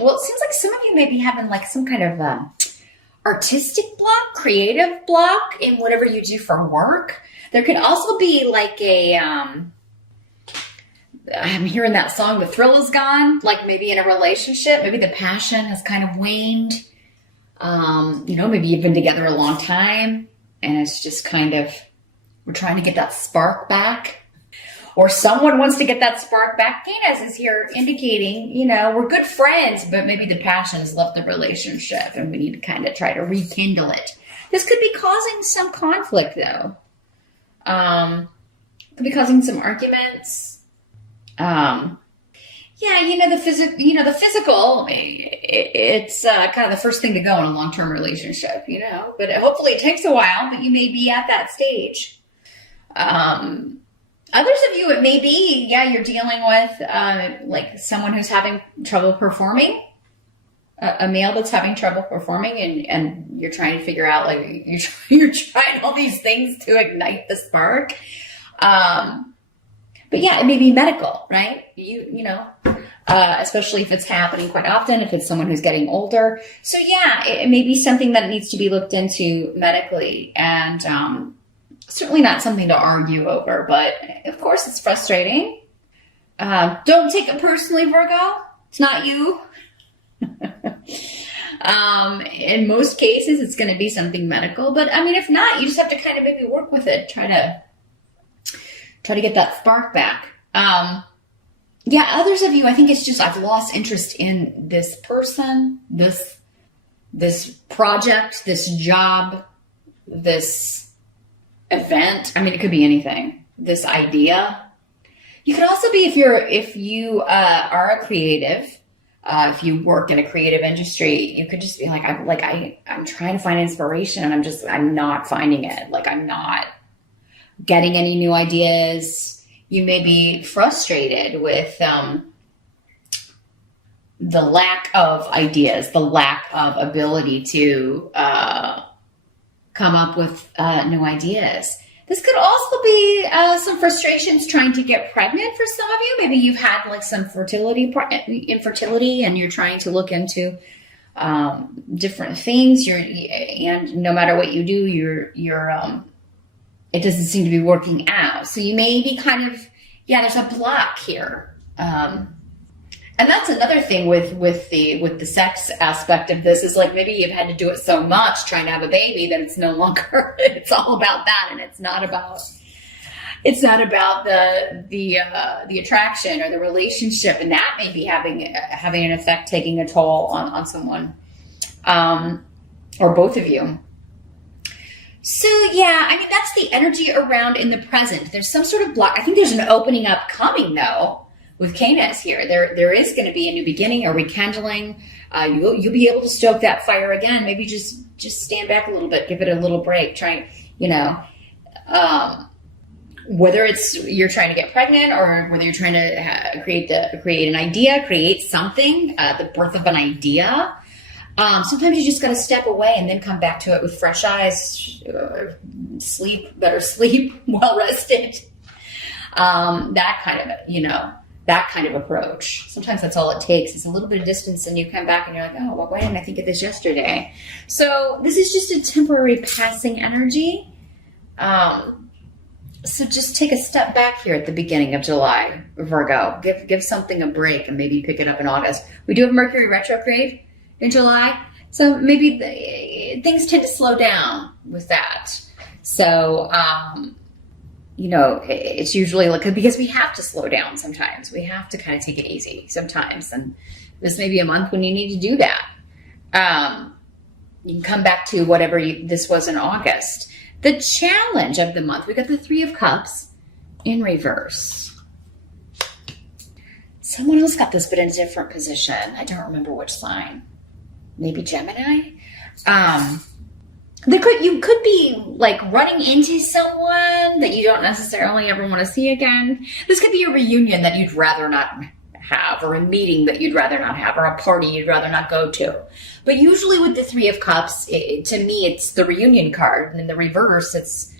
Well, it seems like some of you may be having like some kind of artistic block, creative block in whatever you do for work. There could also be like a, I'm hearing that song, The Thrill Is Gone, like maybe in a relationship, maybe the passion has kind of waned. Maybe you've been together a long time and it's just kind of, we're trying to get that spark back. Or someone wants to get that spark back. Venus is here indicating, we're good friends, but maybe the passion has left the relationship and we need to kind of try to rekindle it. This could be causing some conflict though. Could be causing some arguments. The physical, it's kind of the first thing to go in a long-term relationship, but hopefully it takes a while, but you may be at that stage. Others of you, it may be, you're dealing with like someone who's having trouble performing, a male that's having trouble performing, and you're trying to figure out, like, you're trying all these things to ignite the spark. But it may be medical, right? Especially if it's happening quite often, if it's someone who's getting older. So it may be something that needs to be looked into medically, and certainly not something to argue over, but of course it's frustrating. Don't take it personally, Virgo. It's not you. In most cases, it's going to be something medical, but if not, you just have to kind of maybe work with it. Try to get that spark back. Others of you, I think it's just, I've lost interest in this person, this project, this job, this event. It could be anything. This idea. You could also be, if you are a creative, if you work in a creative industry, you could just be like, I'm trying to find inspiration and I'm not finding it. Like, I'm not getting any new ideas. You may be frustrated with the lack of ideas, the lack of ability to come up with new ideas. This could also be some frustrations trying to get pregnant for some of you. Maybe you've had like some infertility, and you're trying to look into different things. And no matter what you do, it doesn't seem to be working out. So you may be kind of, there's a block here. And that's another thing with the sex aspect of this, is like maybe you've had to do it so much trying to have a baby that it's no longer, it's all about that, and it's not about the attraction or the relationship, and that may be having an effect, taking a toll on someone, or both of you. So that's the energy around in the present. There's some sort of block. I think there's an opening up coming though. With Canis here, there is going to be a new beginning, a rekindling. You'll be able to stoke that fire again. Maybe just stand back a little bit, give it a little break. Try, whether it's you're trying to get pregnant or whether you're trying to create an idea, create something, the birth of an idea. Sometimes you just got to step away and then come back to it with fresh eyes. Better sleep, well rested. That kind of approach. Sometimes that's all it takes. It's a little bit of distance and you come back and you're like, oh, well, why didn't I think of this yesterday? So this is just a temporary passing energy. So just take a step back here at the beginning of July, Virgo. Give something a break and maybe pick it up in August. We do have Mercury retrograde in July. So maybe things tend to slow down with that. So, it's usually like, because we have to slow down sometimes. We have to kind of take it easy sometimes. And this may be a month when you need to do that. You can come back to whatever this was in August. The challenge of the month, we got the Three of Cups in reverse. Someone else got this, but in a different position. I don't remember which sign. Maybe Gemini. You could be like running into someone that you don't necessarily ever want to see again. This could be a reunion that you'd rather not have, or a meeting that you'd rather not have, or a party you'd rather not go to. But usually with the Three of Cups, to me, it's the reunion card. And in the reverse, that's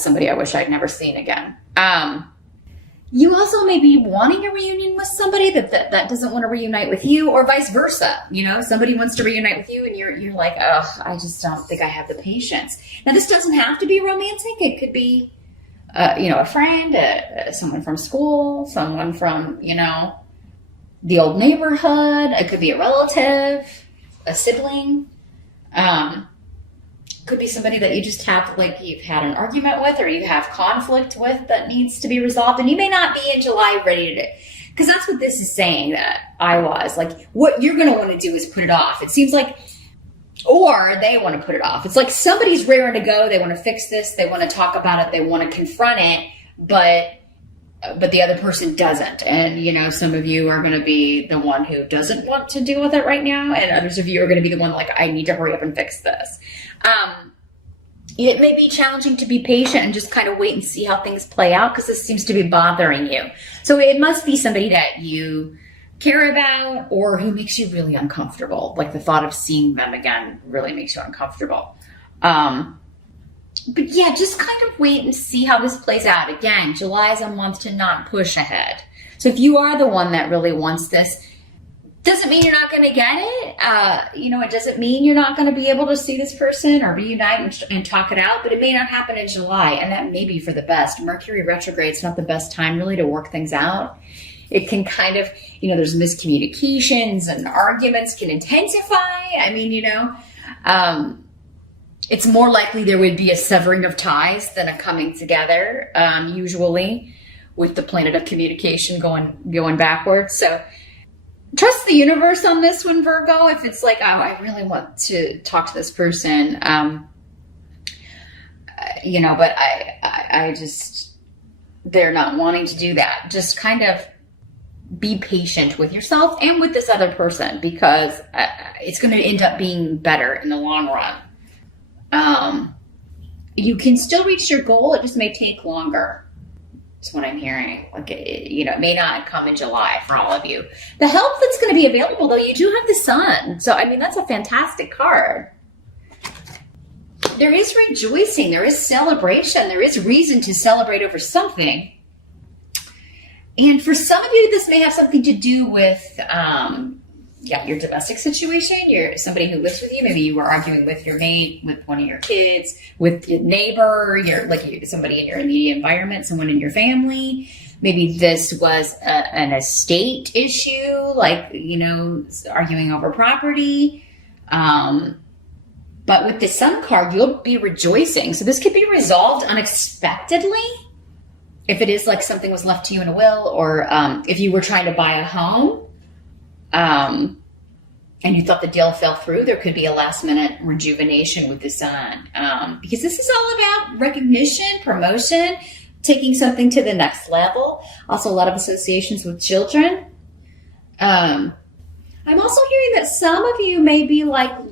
somebody I wish I'd never seen again. You also may be wanting a reunion with somebody that doesn't want to reunite with you, or vice versa. You know, somebody wants to reunite with you and you're like, oh, I just don't think I have the patience. Now, this doesn't have to be romantic. It could be, a friend, someone from school, someone from, the old neighborhood. It could be a relative, a sibling. Could be somebody that you just have, like, you've had an argument with or you have conflict with that needs to be resolved. And you may not be in July ready to, because that's what this is saying that I was. Like, what you're going to want to do is put it off. It seems like, or they want to put it off. It's like somebody's raring to go. They want to fix this. They want to talk about it. They want to confront it. But the other person doesn't. And, some of you are going to be the one who doesn't want to deal with it right now. And others of you are going to be the one like, I need to hurry up and fix this. It may be challenging to be patient and just kind of wait and see how things play out because this seems to be bothering you. So it must be somebody that you care about or who makes you really uncomfortable. Like the thought of seeing them again really makes you uncomfortable. But yeah, just kind of wait and see how this plays out. Again, July is a month to not push ahead. So if you are the one that really wants this, doesn't mean you're not going to get it. It doesn't mean you're not going to be able to see this person or reunite and talk it out, but it may not happen in July, and that may be for the best. Mercury retrograde is not the best time really to work things out. It can kind of, there's miscommunications and arguments can intensify. It's more likely there would be a severing of ties than a coming together, usually with the planet of communication going backwards. So trust the universe on this one, Virgo. If it's like, oh, I really want to talk to this person, but I just, they're not wanting to do that. Just kind of be patient with yourself and with this other person because it's going to end up being better in the long run. You can still reach your goal. It just may take longer. That's what I'm hearing. Like, it may not come in July for all of you. The help that's going to be available, though, you do have the sun. So, that's a fantastic card. There is rejoicing. There is celebration. There is reason to celebrate over something. And for some of you, this may have something to do with, your domestic situation. You're somebody who lives with you. Maybe you were arguing with your mate, with one of your kids, with your neighbor. Somebody in your immediate environment, someone in your family. Maybe this was an estate issue, arguing over property. But with the Sun card, you'll be rejoicing. So this could be resolved unexpectedly. If it is like something was left to you in a will, or if you were trying to buy a home, and you thought the deal fell through, there could be a last minute rejuvenation with the Sun. Because this is all about recognition, promotion, taking something to the next level. Also a lot of associations with children. I'm also hearing that some of you may be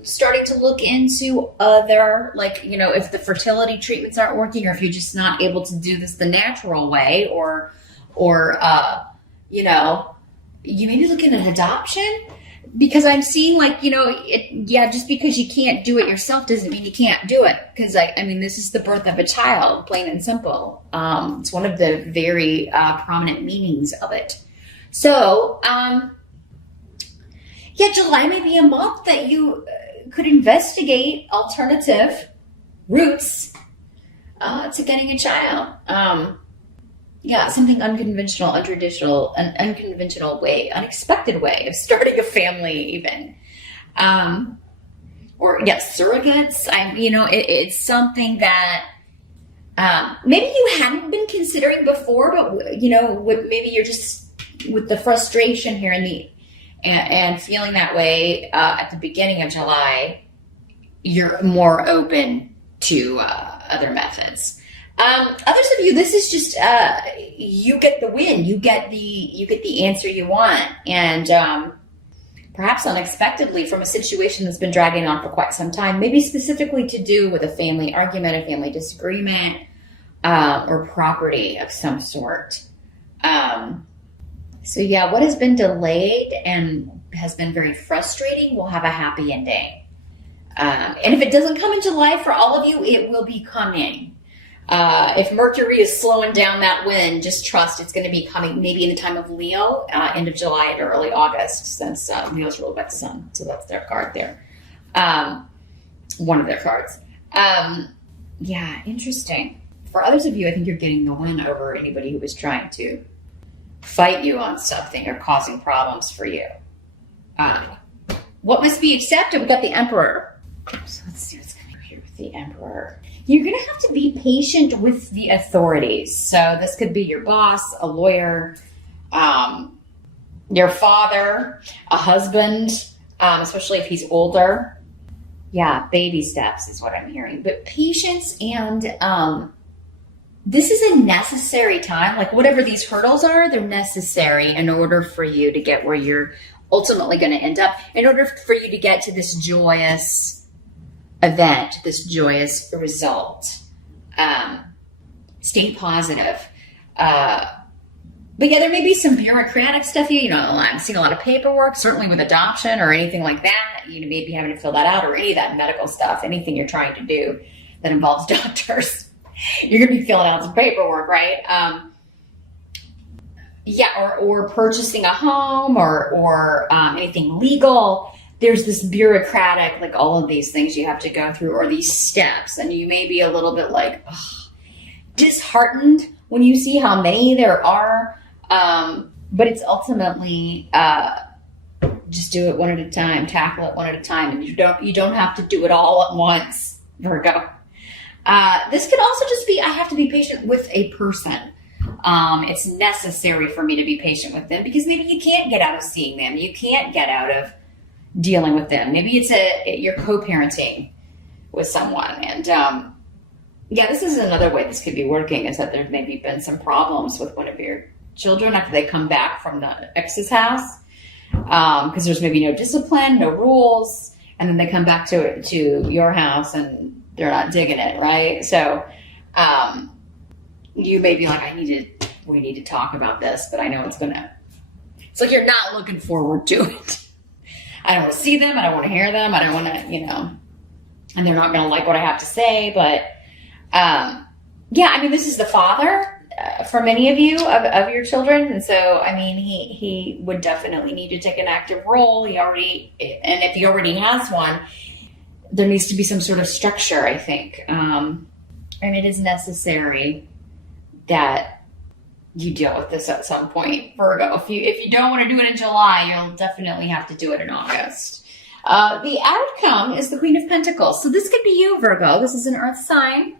starting to look into other, if the fertility treatments aren't working, or if you're just not able to do this the natural way, or you may be looking at adoption, because I'm seeing just because you can't do it yourself doesn't mean you can't do it. Because this is the birth of a child, plain and simple. It's one of the very prominent meanings of it. So, July may be a month that you could investigate alternative routes to getting a child. Something unconventional, untraditional, an unconventional way, unexpected way of starting a family even. Surrogates. It's something that maybe you hadn't been considering before, but, maybe you're just with the frustration here and feeling that way at the beginning of July, you're more open to other methods. Others of you, this is just you get the win. You get the answer you want, and perhaps unexpectedly from a situation that's been dragging on for quite some time. Maybe specifically to do with a family argument, a family disagreement, or property of some sort. What has been delayed and has been very frustrating will have a happy ending. And if it doesn't come in July for all of you, it will be coming. If Mercury is slowing down that wind, just trust it's going to be coming maybe in the time of Leo, end of July into early August, since Leo's ruled by the sun. So that's their card there. One of their cards. Yeah, interesting. For others of you, I think you're getting the win over anybody who was trying to fight you on something or causing problems for you. What must be accepted? We got the Emperor. So let's see what's coming here with the Emperor. You're going to have to be patient with the authorities. So this could be your boss, a lawyer, your father, a husband, especially if he's older. Yeah, baby steps is what I'm hearing. But patience, and this is a necessary time. Like whatever these hurdles are, they're necessary in order for you to get where you're ultimately going to end up, in order for you to get to this joyous event, this joyous result. Stay positive. But yeah, there may be some bureaucratic stuff. You know, I'm seeing a lot of paperwork, certainly with adoption or anything like that. You know, maybe having to fill that out, or any of that medical stuff, anything you're trying to do that involves doctors. You're going to be filling out some paperwork, right? Yeah, or purchasing a home, or anything legal. There's this bureaucratic, like all of these things you have to go through, or these steps, and you may be a little bit like disheartened when you see how many there are. But it's ultimately just do it one at a time, tackle it one at a time, and you don't have to do it all at once, Virgo. This could also just be, I have to be patient with a person. It's necessary for me to be patient with them because maybe you can't get out of seeing them. You can't get out of dealing with them. Maybe you're co-parenting with someone. And yeah, this is another way this could be working, is that there maybe been some problems with one of your children after they come back from the ex's house. Because there's maybe no discipline, no rules. And then they come back to your house and they're not digging it, right? So you may be like, we need to talk about this, but I know it's like you're not looking forward to it. I don't want to see them. I don't want to hear them. I don't want to, and they're not going to like what I have to say. But yeah, I mean, this is the father for many of you, of your children. And so, I mean, he would definitely need to take an active role. And if he already has one, there needs to be some sort of structure, I think. And it is necessary that you deal with this at some point, Virgo. If you don't want to do it in July, you'll definitely have to do it in August. The outcome is the Queen of Pentacles. So this could be you, Virgo. This is an earth sign.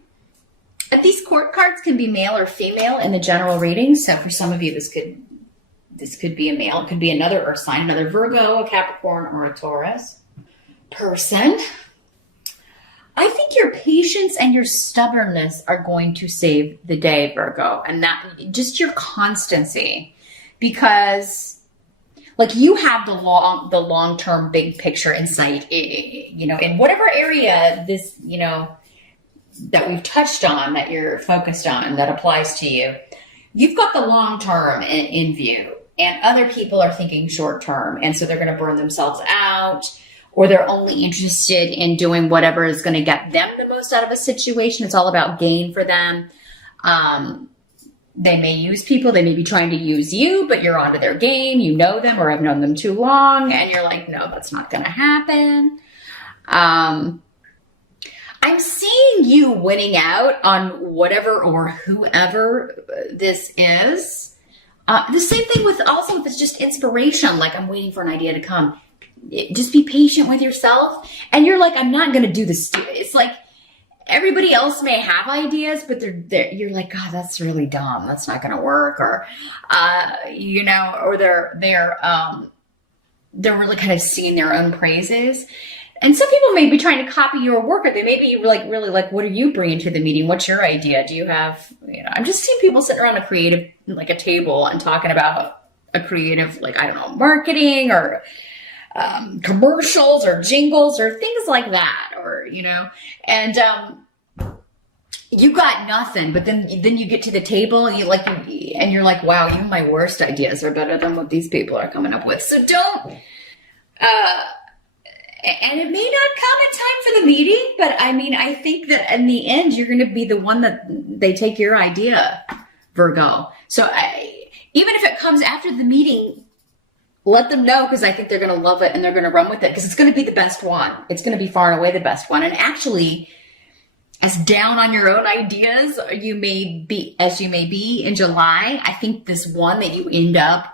These court cards can be male or female in the general reading. So for some of you, this could be a male. It could be another earth sign, another Virgo, a Capricorn, or a Taurus person. I think your patience and your stubbornness are going to save the day, Virgo, and that just your constancy, because like you have the long-term big picture insight, in whatever area this, that we've touched on, that you're focused on, that applies to you. You've got the long-term in view, and other people are thinking short-term, and so they're going to burn themselves out, or they're only interested in doing whatever is going to get them the most out of a situation. It's all about gain for them. They may use people. They may be trying to use you, but you're onto their game. You know them or have known them too long. And you're like, no, that's not going to happen. I'm seeing you winning out on whatever or whoever this is. The same thing with if it's just inspiration. Like, I'm waiting for an idea to come. Just be patient with yourself. And you're like, I'm not going to do this. It's like everybody else may have ideas, but you're like, God, that's really dumb. That's not going to work. Or, or they're really kind of singing their own praises. And some people may be trying to copy your work, or they may be like, really like, what are you bringing to the meeting? What's your idea? Do you have, I'm just seeing people sitting around a table and talking about a creative, marketing or commercials or jingles or things like that, or and you got nothing, but then you get to the table and you're like, wow, even my worst ideas are better than what these people are coming up with. So don't And it may not come in time for the meeting, but I mean, I think that in the end, you're going to be the one that they take your idea, Virgo. So even if it comes after the meeting, let them know, because I think they're going to love it and they're going to run with it, because it's going to be the best one. It's going to be far and away the best one. And actually, as down on your own ideas you may be in July, I think this one that you end up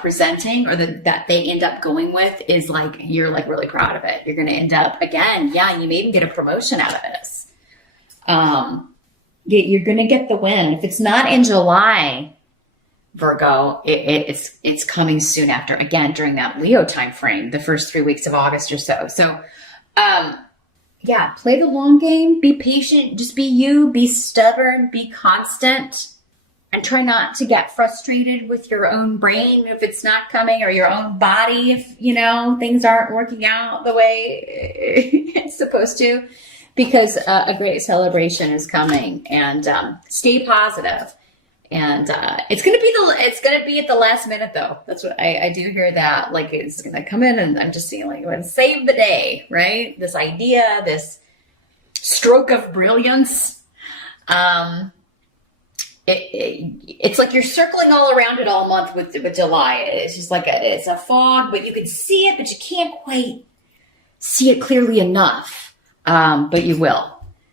presenting, or that they end up going with, is like, you're like really proud of it. You're going to end up, again, you may even get a promotion out of this. You're going to get the win. If it's not in July, Virgo, it's coming soon after, again, during that Leo time frame, the first 3 weeks of August or so. So, play the long game, be patient, just be you, be stubborn, be constant, and try not to get frustrated with your own brain if it's not coming, or your own body if, things aren't working out the way it's supposed to, because a great celebration is coming. And stay positive. And it's gonna be at the last minute, though. That's what I do hear, that like it's gonna come in, and I'm just seeing like, when save the day, right? This idea, this stroke of brilliance. It's like you're circling all around it all month with July. It's just like it's a fog, but you can see it, but you can't quite see it clearly enough. But you will.